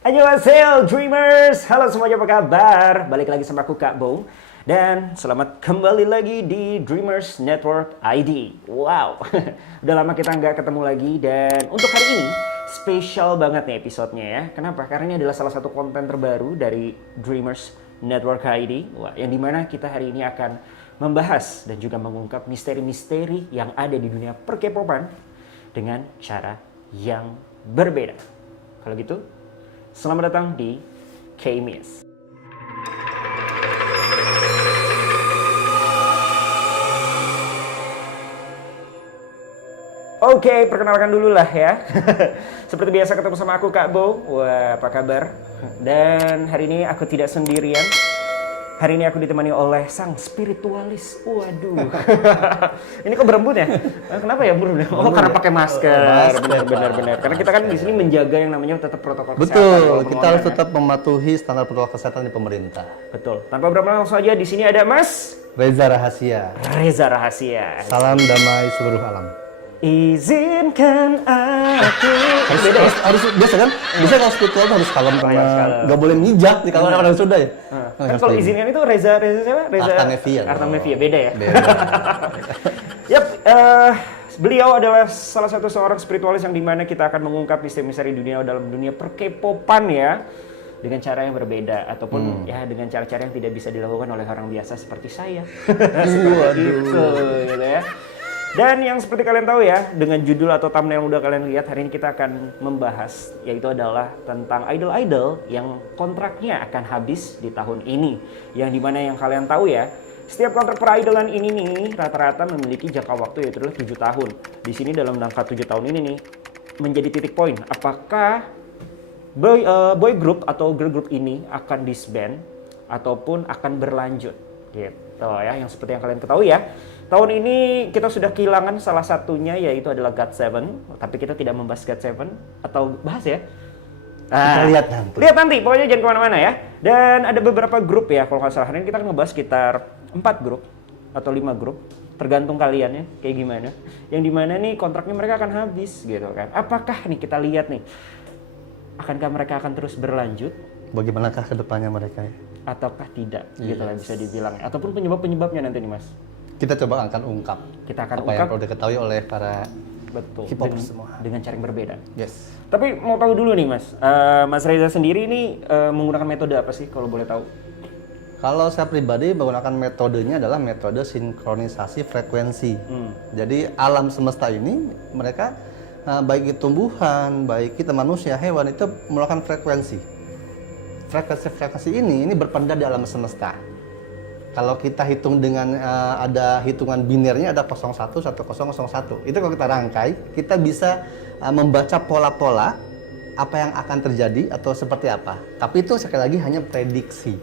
Annyeonghaseyo Dreamers, halo semuanya, apa kabar? Balik lagi sama aku Kak Bong. Dan selamat kembali lagi di Dreamers Network ID. Wow, udah lama kita nggak ketemu lagi. Dan untuk hari ini spesial banget nih episodenya ya. Kenapa? Karena ini adalah salah satu konten terbaru dari Dreamers Network ID. Wah, yang dimana kita hari ini akan membahas dan juga mengungkap misteri-misteri yang ada di dunia per-K-popan dengan cara yang berbeda. Kalau gitu, selamat datang di K-Miss. Oke, perkenalkan dulu lah ya. Seperti biasa ketemu sama aku Kak Bo. Wah, apa kabar? Dan hari ini aku tidak sendirian. Hari ini aku ditemani oleh sang spiritualis. Waduh. Ini kok berembun ya? Kenapa ya berembun? Oh, karena pakai masker. Benar. Karena kita kan di sini menjaga yang namanya tetap protokol kesehatan. Betul, kita harus tetap mematuhi standar protokol kesehatan di pemerintah. Betul. Tanpa berlama langsung aja di sini ada Mas Reza Rahasia. Reza Rahasia. Salam damai seluruh alam. Izinkan aku. Harus biasa kan? Biasa kalau spiritual tuh harus kalem karena nggak boleh mijak nih kalau orang sudah ya. Kan kalau izinkan itu Reza siapa? Reza Artamevia beda ya. Yap, beliau adalah salah satu seorang spiritualis yang dimana kita akan mengungkap misteri-misteri dunia dalam dunia per-K-popan ya, dengan cara yang berbeda ataupun ya dengan cara-cara yang tidak bisa dilakukan oleh orang biasa seperti saya. Seperti itu, gitu ya. Dan yang seperti kalian tahu ya, dengan judul atau thumbnail yang udah kalian lihat, hari ini kita akan membahas, yaitu adalah tentang idol-idol yang kontraknya akan habis di tahun ini. Yang dimana yang kalian tahu ya, setiap kontrak peridolan ini nih rata-rata memiliki jangka waktu yaitu 7 tahun. Di sini dalam jangka 7 tahun ini nih menjadi titik poin. Apakah boy group atau girl group ini akan disband ataupun akan berlanjut gitu ya, yang seperti yang kalian ketahui ya. Tahun ini kita sudah kehilangan salah satunya yaitu adalah GOT7, tapi kita tidak membahas GOT7 atau bahas ya. Kita lihat nanti, pokoknya jangan kemana-mana ya. Dan ada beberapa grup ya, kalau nggak salah. Hari ini kita akan ngebahas sekitar 4 grup atau 5 grup, tergantung kalian ya, kayak gimana. Yang dimana nih kontraknya mereka akan habis gitu kan. Apakah nih kita lihat nih, akankah mereka akan terus berlanjut? Bagaimanakah kedepannya mereka ya? Ataukah tidak, gitu lah bisa dibilang. Ataupun penyebab-penyebabnya nanti nih Mas. Kita coba akan ungkap. Kita akan apa yang perlu diketahui oleh para K-popers semua. Dengan cara yang berbeda. Yes. Tapi mau tahu dulu nih Mas, Mas Reza sendiri ini menggunakan metode apa sih kalau boleh tahu? Kalau saya pribadi menggunakan metodenya adalah metode sinkronisasi frekuensi. Jadi alam semesta ini mereka baik itu tumbuhan, baik kita manusia, hewan itu melakukan frekuensi. Frekuensi ini berpenda di alam semesta. Kalau kita hitung dengan ada hitungan binernya, ada 01, 1001. Itu kalau kita rangkai, kita bisa membaca pola-pola apa yang akan terjadi atau seperti apa. Tapi itu sekali lagi hanya prediksi.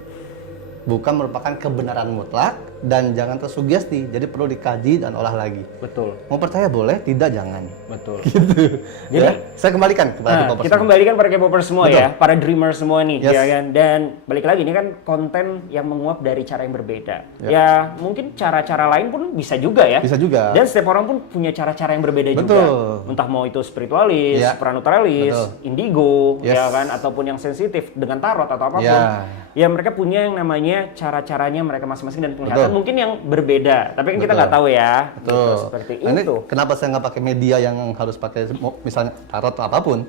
Bukan merupakan kebenaran mutlak dan jangan tersugesti. Jadi perlu dikaji dan olah lagi. Betul. Mau percaya boleh, tidak jangan. Betul. Gitu. Jadi ya? Saya kembalikan kepada K-popers. Kita kembalikan para K-popers semua. Betul. Ya, para dreamers semua nih, Yes. ya kan. Dan balik lagi ini kan konten yang menguap dari cara yang berbeda. Ya. Ya, mungkin cara-cara lain pun bisa juga ya. Bisa juga. Dan setiap orang pun punya cara-cara yang berbeda Betul. juga. Entah mau itu spiritualis, Ya. pranaturalis, Betul. indigo, Yes. ya kan, ataupun yang sensitif dengan tarot atau apapun. Ya. Ya mereka punya yang namanya cara-caranya mereka masing-masing dan penglihatan Betul. mungkin yang berbeda. Tapi kan kita Betul. nggak tahu ya. Betul. Gitu, seperti Nah, ini itu. kenapa saya nggak pakai media yang harus pakai misalnya tarot atau apapun?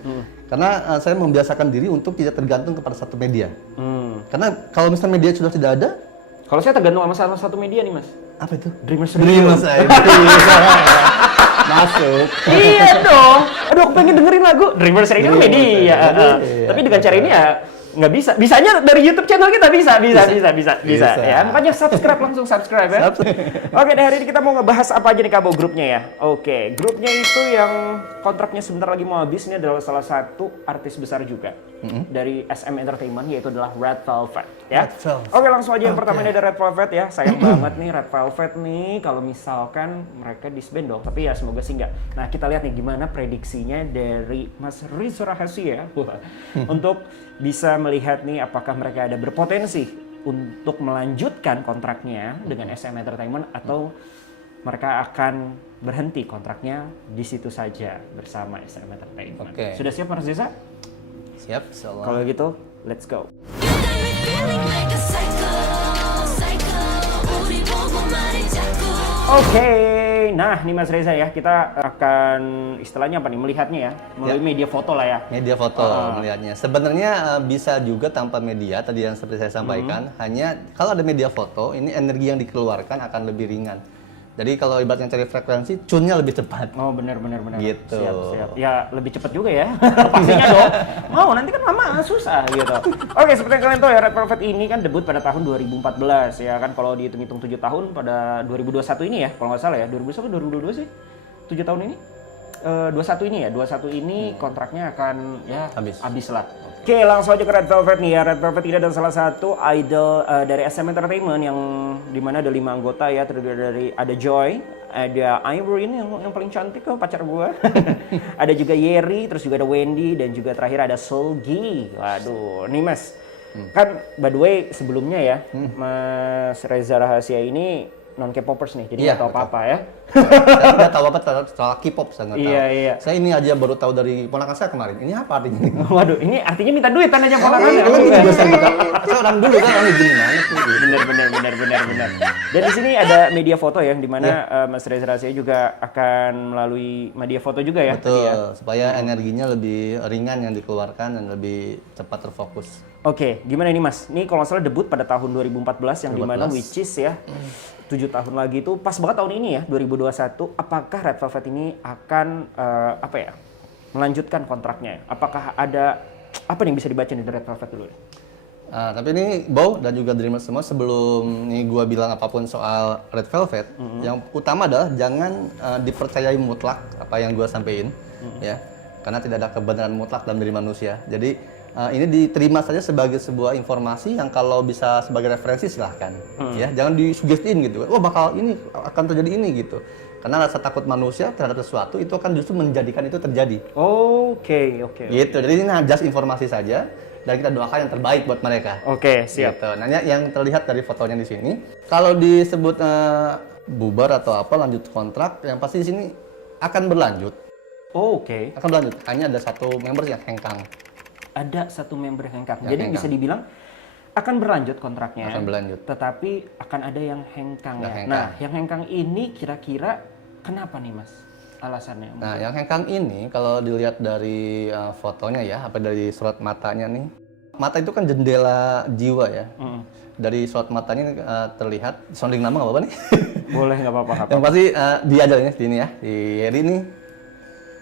Karena saya membiasakan diri untuk tidak tergantung kepada satu media. Karena kalau misalnya media sudah tidak ada, Kalau saya tergantung sama salah satu media nih Mas. apa itu? Dreamers Dreamers saya. Masuk. Iya dong. Aduh aku pengen dengerin lagu Dreamers Radio kan media. Iya. Tapi dengan cara ini ya nggak bisa. Bisanya dari YouTube channel kita bisa ya. Makanya langsung subscribe ya. Oke, dari hari ini kita mau ngebahas apa aja nih Kabo grupnya ya. Oke, grupnya itu yang kontraknya sebentar lagi mau habis, ini adalah salah satu artis besar juga dari SM Entertainment, yaitu adalah Red Velvet ya. Red Velvet. Oke, langsung aja yang pertama ini ada Red Velvet ya. Sayang banget nih Red Velvet nih kalau misalkan mereka disband dong. Tapi ya semoga sih enggak. Nah, kita lihat nih gimana prediksinya dari Mas Reza Rahasia untuk bisa melihat nih apakah mereka ada berpotensi untuk melanjutkan kontraknya dengan SM Entertainment atau mereka akan berhenti kontraknya di situ saja bersama SM Entertainment. Oke. Sudah siap Mas Reza? Siap, insyaallah. Kalau gitu, let's go. Oke, nah nih Mas Reza ya, kita akan istilahnya apa nih, melihatnya ya, melalui media foto lah ya. Media foto melihatnya. Sebenarnya bisa juga tanpa media, tadi yang seperti saya sampaikan, hanya kalau ada media foto, ini energi yang dikeluarkan akan lebih ringan. Jadi kalau ibaratnya cari frekuensi, tune-nya lebih cepat. Oh benar. Gitu. Siap. Ya lebih cepat juga ya, pastinya dong. Mau nanti kan lama susah gitu. Oke, seperti yang kalian tahu ya, Red Velvet ini kan debut pada tahun 2014 ya kan. Kalau dihitung-hitung 7 tahun pada 2021 ini ya, kalau nggak salah ya, 2021 2022 sih, 7 tahun ini. 21 ini ya, 21 ini kontraknya akan ya habis lah. Oke, langsung aja ke Red Velvet nih ya. Red Velvet ini adalah salah satu idol dari SM Entertainment yang dimana ada 5 anggota ya, terdiri dari ada Joy, ada Ivory ini yang paling cantik kok, pacar gua. Ada juga Yeri, terus juga ada Wendy, dan juga terakhir ada Solgi. Waduh, nih Mas, kan by the way sebelumnya ya, Mas Reza Rahasia ini non K-popers nih, jadi nggak tahu apa-apa ya. Saya tidak tahu apa soal K-pop, saya nggak tahu. Iya. Saya ini aja baru tahu dari ponakan saya kemarin. Ini apa artinya? Waduh, ini artinya minta duitan aja ponakannya. Saya orang dulu kan, orang gimana sih? Benar. Dan di sini ada media foto ya, di mana Mas Reza Rahasia juga akan melalui media foto juga ya. Betul, ya? supaya energinya lebih ringan yang dikeluarkan dan lebih cepat terfokus. Oke, gimana ini Mas? Ini kalau nggak salah debut pada tahun 2014 yang dimana which is ya 7 tahun lagi itu pas banget tahun ini ya 2021. Apakah Red Velvet ini akan melanjutkan kontraknya? Apakah ada apa yang bisa dibaca dari Red Velvet dulu? Tapi ini Bow dan juga Dreamers semua, sebelum nih gua bilang apapun soal Red Velvet, yang utama adalah jangan dipercayai mutlak apa yang gua sampaikan, ya, karena tidak ada kebenaran mutlak dalam diri manusia. Jadi ini diterima saja sebagai sebuah informasi yang kalau bisa sebagai referensi silahkan, ya, jangan disugestiin gitu. Oh bakal ini akan terjadi ini gitu. Karena rasa takut manusia terhadap sesuatu itu akan justru menjadikan itu terjadi. Oke. Gitu. Jadi ini just informasi saja. Dan kita doakan yang terbaik buat mereka. Oke, siap. Gitu. Nah, yang terlihat dari fotonya di sini, kalau disebut bubar atau apa lanjut kontrak, yang pasti di sini akan berlanjut. Oke. Akan berlanjut. Hanya ada satu member yang hengkang. Ada satu member yang hengkang. Jadi bisa dibilang akan berlanjut kontraknya. Akan berlanjut. Tetapi akan ada yang hengkang ya. Hengkang. Nah, yang hengkang ini kira-kira kenapa nih Mas? Alasannya? Nah, yang hengkang ini kalau dilihat dari fotonya ya, apa dari sorot matanya nih. Mata itu kan jendela jiwa ya. Dari sorot matanya terlihat, sounding nama nggak apa-apa nih? Boleh, nggak apa-apa. Yang pasti dia aja nih, sini ya, di Yeri nih.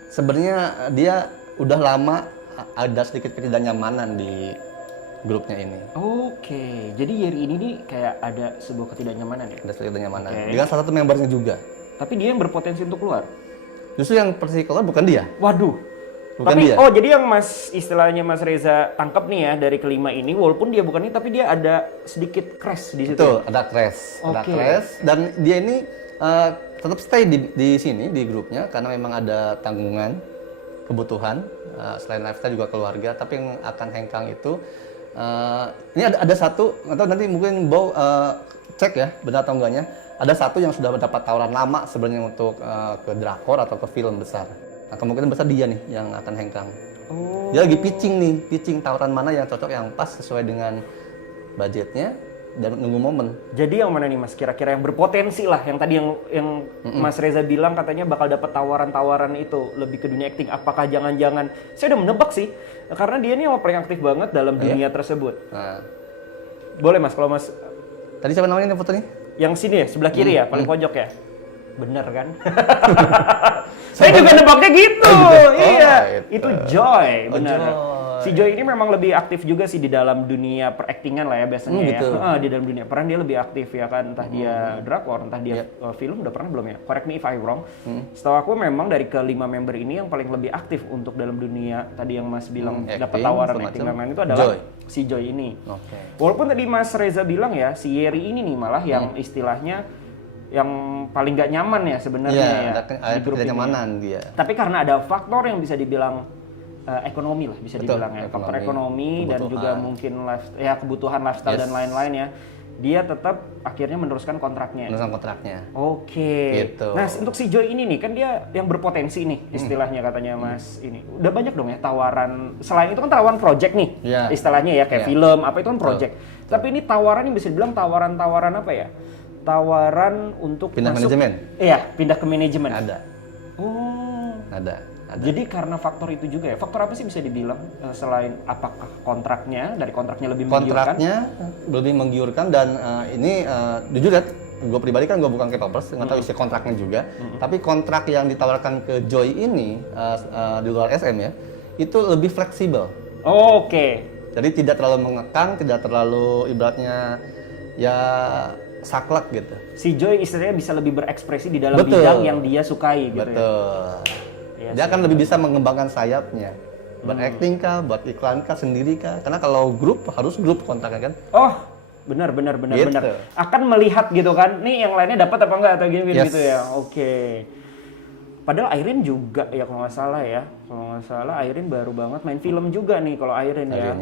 Sebenarnya dia udah lama ada sedikit ketidaknyamanan di grupnya ini. Oke, jadi Yeri ini nih kayak ada sebuah ketidaknyamanan ya? Ada sedikit ketidaknyamanan. Dengan salah satu membernya juga. Tapi dia yang berpotensi untuk keluar? Justru yang persis keluar bukan dia. Waduh. Bukan tapi, dia. Oh, jadi yang istilahnya Mas Reza tangkap nih ya dari kelima ini, walaupun dia bukan ini, tapi dia ada sedikit crash di situ. Betul, ada crash. Ada crash, dan dia ini tetap stay di sini, di grupnya, karena memang ada tanggungan, kebutuhan, selain lifestyle juga keluarga, tapi yang akan hengkang itu, ini ada satu, atau nanti mungkin Bow cek ya, benar atau enggaknya, ada satu yang sudah mendapat tawaran lama sebenarnya untuk ke drakor atau ke film besar. Nah, kemungkinan besar dia nih yang akan hengkang. Oh. Dia lagi pitching tawaran mana yang cocok, yang pas sesuai dengan budgetnya dan nunggu momen. Jadi yang mana nih Mas, kira-kira yang berpotensi lah, yang tadi yang Mas Reza bilang katanya bakal dapat tawaran-tawaran itu lebih ke dunia acting. Apakah jangan-jangan, saya udah menebak sih, karena dia ini yang paling aktif banget dalam dunia tersebut. Nah. Boleh Mas, kalau Mas Tadi siapa namanya ini fotonya? yang sini ya, sebelah kiri ya, paling pojok ya. Bener kan? Saya juga nebaknya gitu. Iya. Itu Joy, benar. Si Joy ini memang lebih aktif juga sih di dalam dunia peraktingan lah ya biasanya ya. Di dalam dunia peran dia lebih aktif ya kan, entah dia drakor, entah dia film, udah pernah belum ya? Correct me if I wrong. Setahu aku memang dari kelima member ini yang paling lebih aktif untuk dalam dunia tadi yang Mas bilang dapat tawaran acting dan lain itu adalah si Joy ini. Walaupun tadi Mas Reza bilang ya, si Yeri ini nih malah yang istilahnya yang paling gak nyaman ya sebenarnya di grup ini. Dia. Tapi karena ada faktor yang bisa dibilang ekonomi lah, bisa dibilang ya, faktor ekonomi dan juga mungkin kebutuhan lifestyle dan lain-lain ya. dia tetap akhirnya meneruskan kontraknya. Oke. Gitu. Nah, untuk si Joy ini nih, kan dia yang berpotensi nih, istilahnya katanya Mas ini. Udah banyak dong ya tawaran, selain itu kan tawaran project nih, istilahnya ya, kayak film, apa itu kan project. Tapi ini tawaran yang bisa dibilang tawaran apa ya? Tawaran untuk pindah masuk, manajemen? Iya, pindah ke manajemen. Ada. Oh. Ada. Jadi karena faktor itu juga ya, faktor apa sih bisa dibilang selain apakah dari kontraknya lebih menggiurkan? Kontraknya lebih menggiurkan dan ini jujur ya, gue pribadi kan gue bukan K-popers, nggak tahu isi kontraknya juga. Tapi kontrak yang ditawarkan ke Joy ini di luar SM ya, itu lebih fleksibel. Oke. Jadi tidak terlalu mengekang, tidak terlalu ibaratnya ya saklek gitu. Si Joy istilahnya bisa lebih berekspresi di dalam bidang yang dia sukai gitu. Betul. Ya. Dia akan lebih bisa mengembangkan sayapnya. Buat acting kah, buat iklan kah, sendiri kah? Karena kalau grup harus grup kontraknya kan. Oh, benar. Gitu. Akan melihat gitu kan. Nih yang lainnya dapat apa enggak atau gitu ya. Oke. Padahal Irene juga ya kalau nggak salah ya. Kalau nggak salah Irene baru banget main film juga nih kalau Irene ya.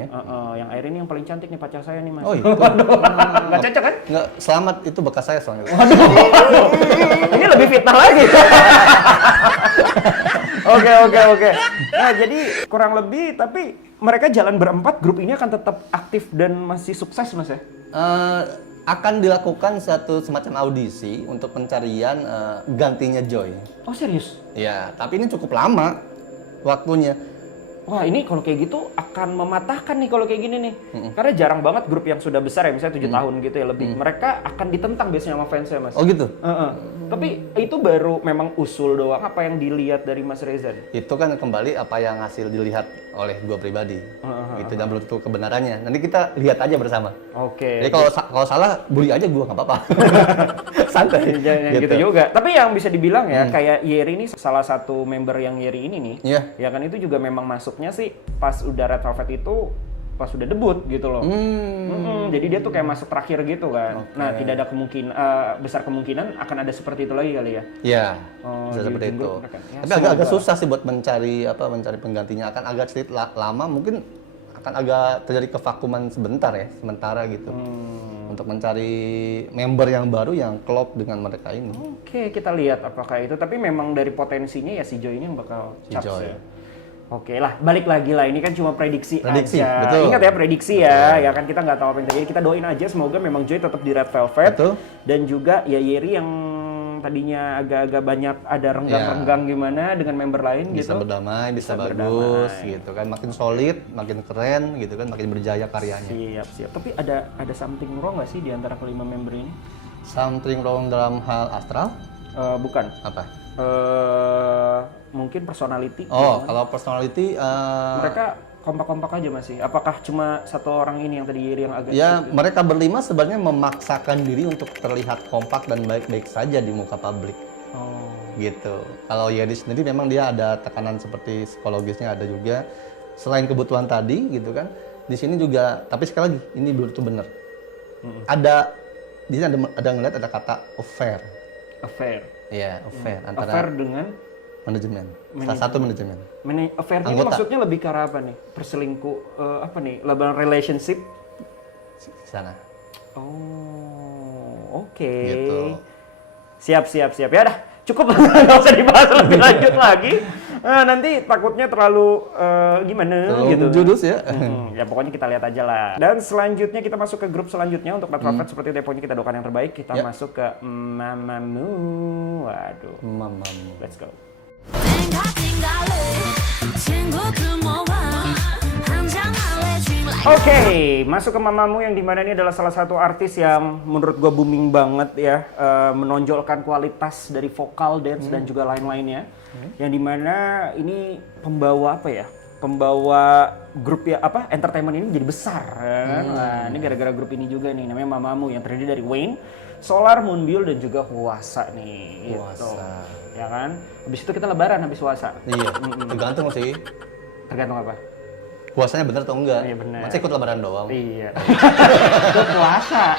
Yang Irene yang paling cantik nih pacar saya nih Mas. Oh itu. Nggak cocok kan? Nggak, selamat itu bekas saya soalnya. Ini lebih fitnah lagi. Oke. Nah jadi kurang lebih tapi mereka jalan berempat, grup ini akan tetap aktif dan masih sukses Mas ya? Akan dilakukan satu semacam audisi untuk pencarian gantinya Joy. Oh serius? Ya, tapi ini cukup lama waktunya. Wah ini kalau kayak gitu akan mematahkan nih kalau kayak gini nih. Karena jarang banget grup yang sudah besar ya, misalnya 7 tahun gitu ya lebih. Mereka akan ditentang biasanya sama fansnya Mas. Oh gitu? Tapi itu baru memang usul doang, apa yang dilihat dari Mas Reza? Itu kan kembali apa yang hasil dilihat oleh gua pribadi. Itu dan belum tentu kebenarannya. Nanti kita lihat aja bersama. Oke. Jadi kalau salah bully aja gua nggak apa-apa. Santai. Jangan gitu juga. Tapi yang bisa dibilang ya kayak Yeri ini salah satu member yang Yeri ini nih. Ya kan itu juga memang masuknya sih pas udah Red Velvet itu pas udah debut gitu loh. Jadi dia tuh kayak masuk terakhir gitu kan. Nah, tidak ada besar kemungkinan akan ada seperti itu lagi kali ya. Iya. Bisa seperti itu. Ya, tapi agak susah sih buat mencari penggantinya, akan agak sedikit lama, mungkin akan agak terjadi kevakuman sementara gitu. Untuk mencari member yang baru yang klop dengan mereka ini. Oke, kita lihat apakah itu, tapi memang dari potensinya ya si Joy ini yang bakal caps ya. Oke lah, balik lagi lah, ini kan cuma prediksi aja. Betul. Ingat ya prediksi ya kan kita nggak tahu apa yang terjadi. Kita doain aja semoga memang Joy tetap di Red Velvet. Betul. Dan juga ya Yeri yang tadinya agak-agak banyak ada renggang-renggang gimana dengan member lain bisa gitu. Berdamai, bisa bagus gitu kan, makin solid, makin keren gitu kan, makin berjaya karyanya. Siap. Tapi ada something wrong nggak sih di antara kelima member ini? Something wrong dalam hal astral? Bukan. Apa? Mungkin personality. Kalau personality mereka kompak-kompak aja masih. Apakah cuma satu orang ini yang tadi Yeri yang agak gitu? Mereka berlima sebenarnya memaksakan diri untuk terlihat kompak dan baik-baik saja di muka publik. Gitu. Kalau Yeri sendiri memang dia ada tekanan seperti psikologisnya ada juga. Selain kebutuhan tadi gitu kan. Di sini juga, tapi sekali lagi ini belum tentu benar. Ada di sini ada ngeliat ada kata affair. Iya, affair antara affair dengan manajemen. Salah satu manajemen. Affair ini maksudnya lebih ke arah apa nih? Perselingkuh apa nih? Level relationship di sana. Oke. Gitu. Siap. Ya udah, cukup nggak usah dibahas lebih lanjut lagi. Nanti takutnya terlalu gimana gitu. Judus ya. Ya pokoknya kita lihat aja lah. Dan selanjutnya kita masuk ke grup selanjutnya untuk Red Velvet seperti itu. Pokoknya kita doakan yang terbaik. Kita masuk ke Mamamoo. Waduh. Mamamoo. Let's go. Oke, masuk ke Mamamoo yang dimana ini adalah salah satu artis yang menurut gue booming banget ya, menonjolkan kualitas dari vokal, dance dan juga lain-lainnya. Yang dimana ini pembawa apa ya? Pembawa grup ya apa? Entertainment ini menjadi besar. Kan? Nah, ini gara-gara grup ini juga nih namanya Mamamoo yang terdiri dari Wayne, Solar, Moonbyul dan juga Hwasa nih. Gitu. Ya kan? Habis itu kita lebaran habis Hwasa. Iya. Tergantung sih. Tergantung apa? Puasanya bener atau enggak? Iya bener. Masa ikut lebaran doang? Iya. Itu puasa.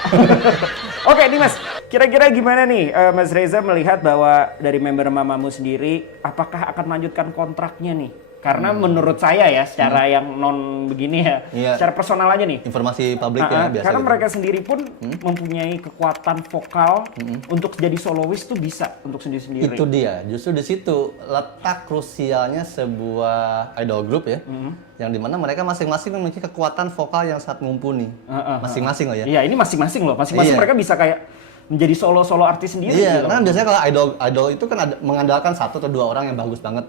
Oke nih Mas, kira-kira gimana nih Mas Reza melihat bahwa dari member Mamamoo sendiri, apakah akan melanjutkan kontraknya nih? Karena menurut saya ya, secara yang non begini ya, secara personal aja nih. Informasi publik ya biasa. Karena gitu. mereka sendiri pun mempunyai kekuatan vokal untuk jadi soloist tuh bisa untuk sendiri-sendiri. Itu dia, justru di situ letak krusialnya sebuah idol group ya, yang dimana mereka masing-masing memiliki kekuatan vokal yang sangat mumpuni, masing-masing loh ya. Iya, ini masing-masing loh, masing-masing mereka bisa kayak menjadi solo artis sendiri. Iya, karena biasanya kalau idol itu kan mengandalkan satu atau dua orang yang bagus banget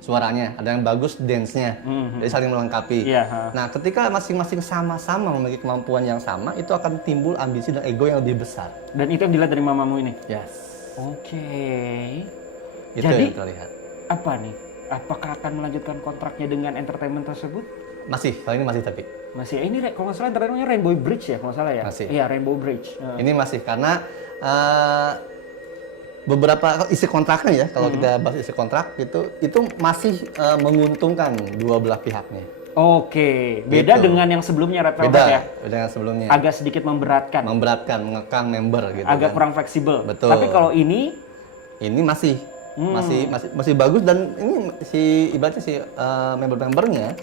suaranya, ada yang bagus dance-nya, jadi saling melengkapi. Nah, ketika masing-masing sama-sama memiliki kemampuan yang sama, itu akan timbul ambisi dan ego yang lebih besar. Dan itu yang dilihat dari mamamu ini? Yes. Oke. Itu Jadi, yang terlihat. apa nih? Apakah akan melanjutkan kontraknya dengan entertainment tersebut? Masih, kali ini masih tapi. Masih, ini kalau nggak salah namanya Rainbow Bridge ya, kalau nggak salah ya? Masih. Iya, Rainbow Bridge. Ini masih karena beberapa isi kontraknya ya, kalau kita bahas isi kontrak itu masih menguntungkan dua belah pihaknya. Oke, beda Gitu. dengan yang sebelumnya Red Velvet ya? Beda dengan sebelumnya. Agak sedikit memberatkan. Mengekang member gitu. Agak kan. kurang fleksibel. Betul. Tapi kalau ini masih bagus, dan ini ibaratnya member-membernya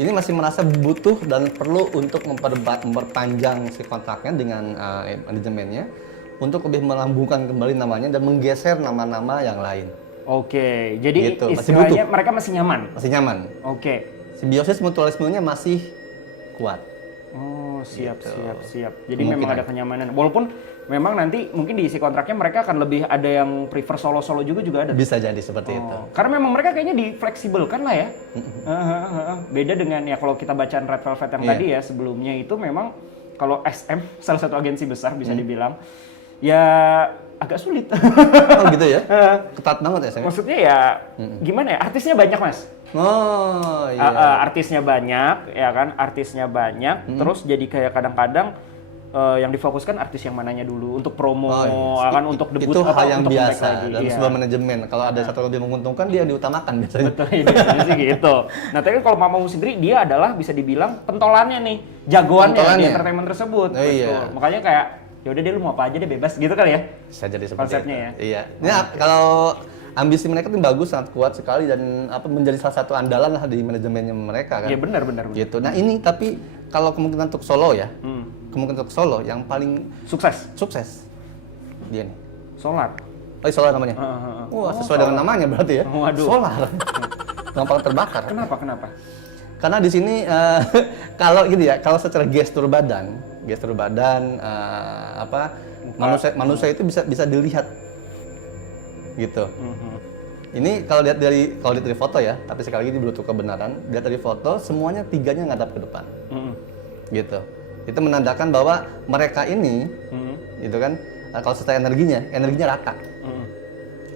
ini masih merasa butuh dan perlu untuk memperpanjang si kontraknya dengan manajemennya untuk lebih melambungkan kembali namanya dan menggeser nama-nama yang lain. Oke, jadi Gitu, masih istilahnya butuh. mereka masih nyaman. Masih nyaman. Oke. Simbiosis mutualismenya masih kuat. Oh, siap. Jadi Kemungkinan. memang ada kenyamanan. Walaupun memang nanti mungkin di isi kontraknya mereka akan lebih ada yang prefer solo-solo juga ada. Bisa jadi seperti itu. Karena memang mereka kayaknya difleksibelkan lah ya. Beda dengan ya kalau kita bacaan Red Velvet yang tadi ya, sebelumnya itu memang kalau SM, salah satu agensi besar bisa dibilang, ya agak sulit. Oh gitu ya? Ketat banget ya saya? Maksudnya ya gimana ya, artisnya banyak Mas. Oh iya. Artisnya banyak, ya kan, artisnya banyak, terus jadi kayak kadang-kadang yang difokuskan artis yang mananya dulu untuk promo, kan untuk debut itu hal yang untuk biasa lagi. dalam sebuah manajemen. Kalau ada satu lebih menguntungkan, dia diutamakan biasanya. Betul, ini sih gitu. Nah, tapi kalau Mamamu sendiri, dia adalah bisa dibilang pentolannya nih, jagoannya di entertainment tersebut. Oh, iya. Makanya kayak ya udah deh lu mau apa aja deh bebas gitu kali ya. Bisa jadi seperti konsepnya itu. Ya. Iya. Nah, kalau ambisi mereka tuh bagus, sangat kuat sekali, dan menjadi salah satu andalan lah di manajemennya mereka kan. Iya benar. Gitu. Nah ini tapi kalau kemungkinan untuk solo ya, kemungkinan untuk solo yang paling sukses dia nih. Solar. Oh, Solar namanya. Wah, sesuai dengan namanya berarti ya. Waduh. Solar. Gampang terbakar. Kenapa? Karena di sini kalau gitu ya, kalau secara gestur badan manusia itu bisa dilihat gitu. Ini kalau lihat dari foto ya, tapi sekali lagi belum tentu kebenaran. Lihat dari foto, semuanya tiganya ngadap ke depan, gitu. Itu menandakan bahwa mereka ini, gitu kan, kalau secara energinya rata,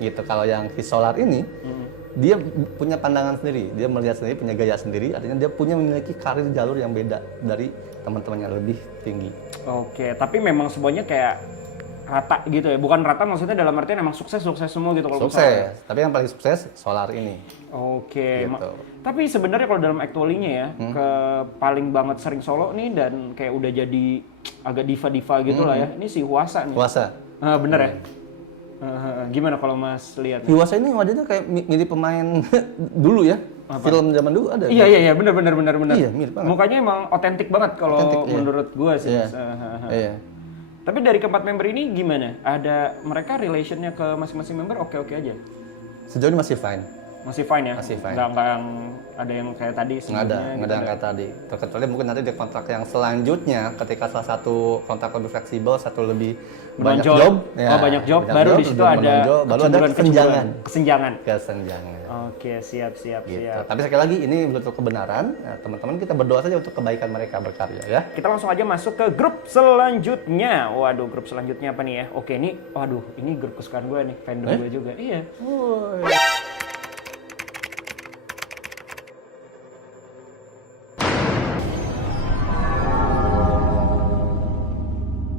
gitu. Kalau yang si Solar ini, dia punya pandangan sendiri, dia melihat sendiri, punya gaya sendiri. Artinya dia memiliki karir jalur yang beda dari teman-teman yang lebih tinggi. Oke, tapi memang semuanya kayak rata gitu ya, bukan rata maksudnya dalam artian emang sukses semua gitu kalau sukses, tapi yang paling sukses Solar ini. Oke, gitu. Tapi sebenarnya kalau dalam actually-nya ya, ke paling banget sering solo nih dan kayak udah jadi agak diva gitu lah ya, ini si Hwasa nih. Hwasa. Bener ya? Gimana kalau Mas lihat? Hwasa ini wajahnya kayak mirip pemain dulu ya. Film zaman dulu ada. Iya, bener. Iya, mirip banget. Mukanya emang otentik banget kalau menurut gua sih. Iya. Tapi dari keempat member ini gimana? Ada mereka relationnya ke masing-masing member oke-oke aja? Sejauh ini masih fine. Masih fine ya? Masih fine. Nggak yang ada yang kayak tadi sebelumnya? Nggak ada yang kayak tadi. Terkecuali mungkin nanti di kontrak yang selanjutnya, ketika salah satu kontrak lebih fleksibel, satu lebih banyak job. Banyak job, baru di situ ada baru ada kesenjangan. Kesenjangan. Oke, siap. Gitu. Tapi sekali lagi ini belum tentu kebenaran. Nah, teman-teman kita berdoa saja untuk kebaikan mereka berkarya ya. Kita langsung aja masuk ke grup selanjutnya. Waduh, grup selanjutnya apa nih ya? Oke, ini grup kesukaan gue nih, fandom gue juga. Iya.